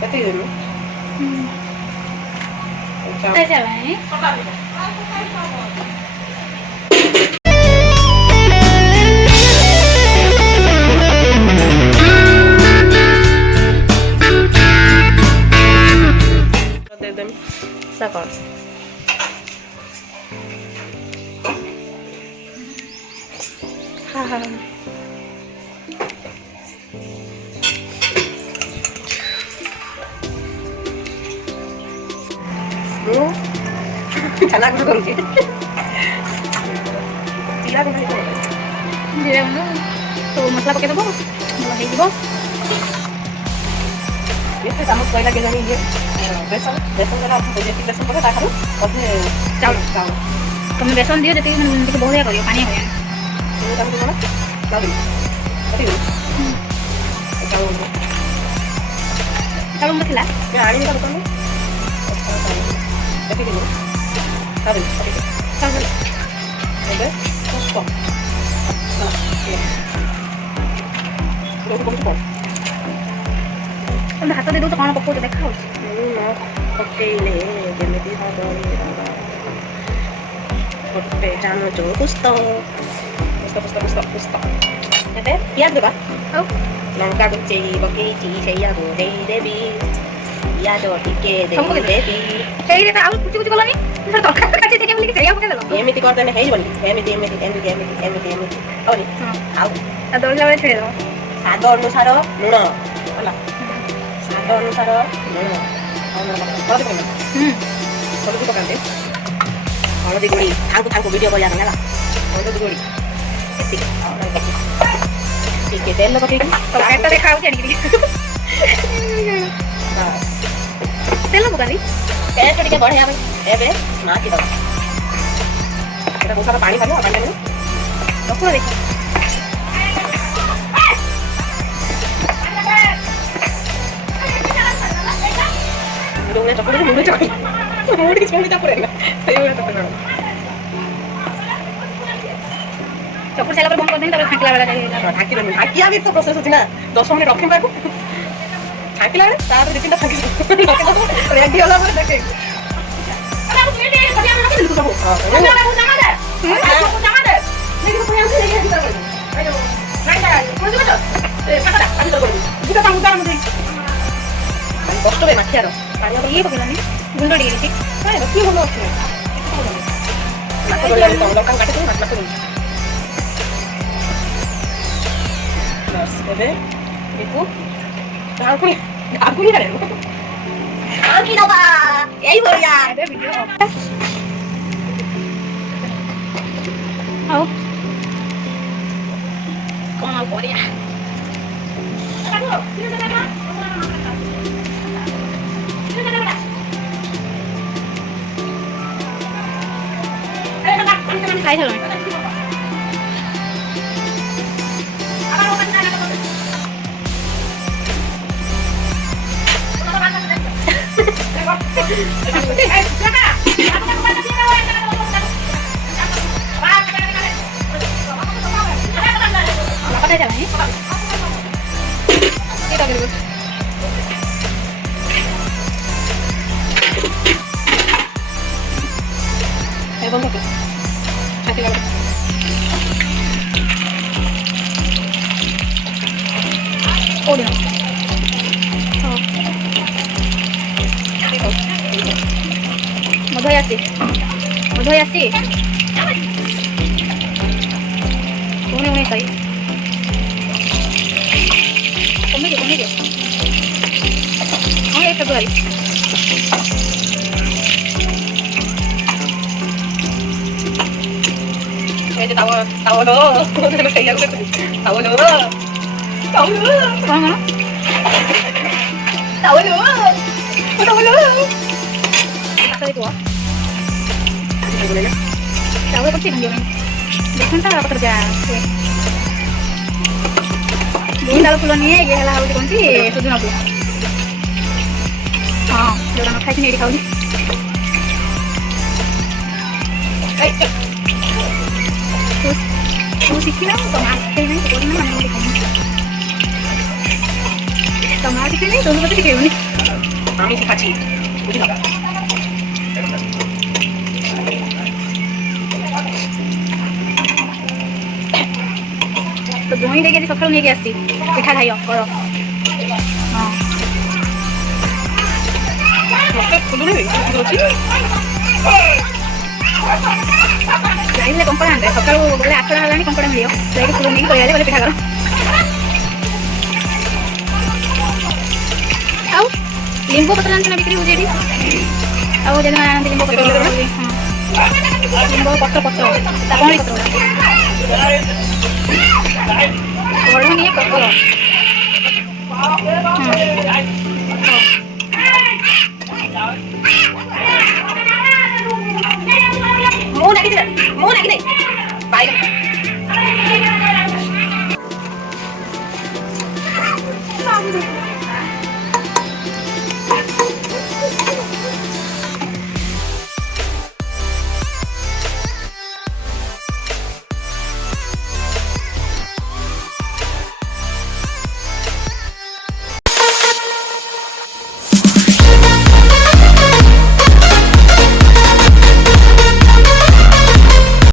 କେତିକି ଦେବି? ଦେଇଦେବି ନା କ'ଣ? ମୁଁ ଛାନା ଗୁଣ୍ଡ କରୁଛି। ଜିରା ଗୁଣ୍ଡ ସବୁ ମସଲା ପକେଇଦେବ, ଭଲ ହେଇଯିବ। ଏତେ ଚାମଚ କହିଲା କେଜାଣି ଇଏ ବେସନ ଦେଲା ଯେତିକି ବେସନ ପକେଇ ତାଠାରୁ ଅଧେ ଚାଉଳ। ତମେ ବେସନ ଦିଅ ଯେତିକି ଟିକେ ବହଳିଆ କରିବ, ପାଣିଆ କରିବ। ତାକୁ କ'ଣ ଚାଉଳ ଗୁଣ୍ଡ ଥିଲା ଆଣିବି ତାକୁ କଲେ ଦେଖିକି ଏବେ ତମେ ହାତ ଦେଇ ଦେଉଛ, କ'ଣ ପକଉଛ ଦେଖା ହଉଛି? ପକେଇଲେ ଯେମିତି ହବ ଗୋଟେ ଚାମଚ ପୁସ୍ତ ଏବେ ପିଆଜ ଦେବା। ଆଉ ଲଙ୍କା କୁଚେଇ ପକେଇଛି, ସେଇଆକୁ ଦେଇଦେବି। ପିଆଜ ଟିକେ ଦେଇଦେବି। ସେଇରେ ଆଉ କୁଚି କୁଚି କଲନି, ତରକାରୀ କେମିତି ସେଇଆ ପକେଇଦେଲ? ଏମିତି କରିଦେଲେ ହେଇଯିବନି? ଏମିତି ଏମିତି ଏମିତି ଏମିତି ଏମିତି ଏମିତି ହବନି? ଆଉ ଦଳିଲା ବେଳେ ଛେଳିଦେବ। ସ୍ୱାଦ ଅନୁସାର ଲୁଣ ହେଲା, ସ୍ୱାଦ ଅନୁସାର ଲୁଣ। ହଳଦୀ ପକାନ୍ତି, ହଳଦୀ ଗୁଡ଼ି ତାଙ୍କୁ ଭିଡ଼ିଓ କରିବା ପାଇଁ ହେଲା। ହଳଦୀ ଗୁଡ଼ି ଟିକେ ତେଲ ପକେଇକି ତରକାରୀଟା ଦେଖା ହଉଛି ଆଣିକି ତେଲ ପକାନ୍ତି ଟେଷ୍ଟ ଟିକେ ବଢ଼େଇବା ପାଇଁ। ଏବେ ମାଟି ଦେବା, ଏଇଟା ବହୁତ ସାରା ପାଣି ଖାଲି ପାଣି ଦେବେ। ରଖୁନ ଦେଖ ଯୋଉଭଳିଆ ଚକୁଡ଼ି ମୁଣ୍ଡ ଚକୁଡ଼ି ମୁଢ଼ି ଛୁଣି ଚାପୁରେ ନା ସେଇଭଳିଆ ଚକୁଡ଼ି ଚକୁଡ଼ି ସାରିଲା ପରେ ବନ୍ଦ କରିଦେବି, ତାପରେ ଛାଙ୍କିଲା ବେଳେ ଢାଙ୍କିଦେବି। ଢାଙ୍କିବା ବି ତ ପ୍ରୋସେସ୍ ଅଛି ନା, 10 ମିନିଟ୍ ରଖିବା ତାକୁ। ଛାଙ୍କିଲା ବେଳେ ତାପରେ 2-3ଟା ଛାଙ୍କି ରେଡି ହେଲା ପରେ ଦେଖେ କଷ୍ଟ ହୁଏ ମାଠିଆର। ଇଏ ପକେଇଲାନି ଗୁଣ୍ଡ ଟିକେ କିଛି କିଏ ଭଲ ଅଛି ଲଙ୍କା କାଟିଦେବି ମାଛ ଦେବି। ଏବେ ଏକୁ ଢାଙ୍କୁଣି ଦବା ଏଇଭଳିଆ। ଆଉ କ'ଣ ଆଉ କରିବା? ଖାଇସାରିଲଣି? মধুই আসি উনি তাই কমিয়ে দিও এই ফেব্রুয়ারি তাওলো tahu kecil gimana? Bikin tak apa kerja? Ini kalau pulangnya ya lah udah kunci tujuh aku. Udah nak kayak ini di kau ni. Terus sikit lah tomat ini boleh mana di kau ni. Tomat ini tuh betul sikit ni. আমি শিখাচ্ছি বুঝি না তো তুমি দেখে সকালু নিয়ে আসছি পিঠা খাইও করো ହଁ ମତେ ଖୋଲୁନି ଅଛି ଯାଇଥିଲେ କଙ୍କଡ଼ା ଆଣିବେ ସକାଳୁ ଗଲେ 8ଟା ହେଲାଣି କଙ୍କଡ଼ା ମିଳିବ ଯାଇକି ଫୁଲ ନେଇକି କହିଲେ ଗଲେ ପିଠା କର ଆଉ ଲିମ୍ବ ପତ୍ର ଆଣିଛୁ ନା ବିକ୍ରି ହେଉଛି ଏଠି ଆଉ ଯଦି ଆଣନ୍ତି ଲିମ୍ବ ପତ୍ର ଲିମ୍ବ ପତ୍ର ତା କଅଁଳି ପତ୍ର ବଢ଼ୁନି ପତ୍ର ମୁଁ ଲାଗିଛି ମୁଁ ଲାଗି ନାହିଁ ବାଇଗଣ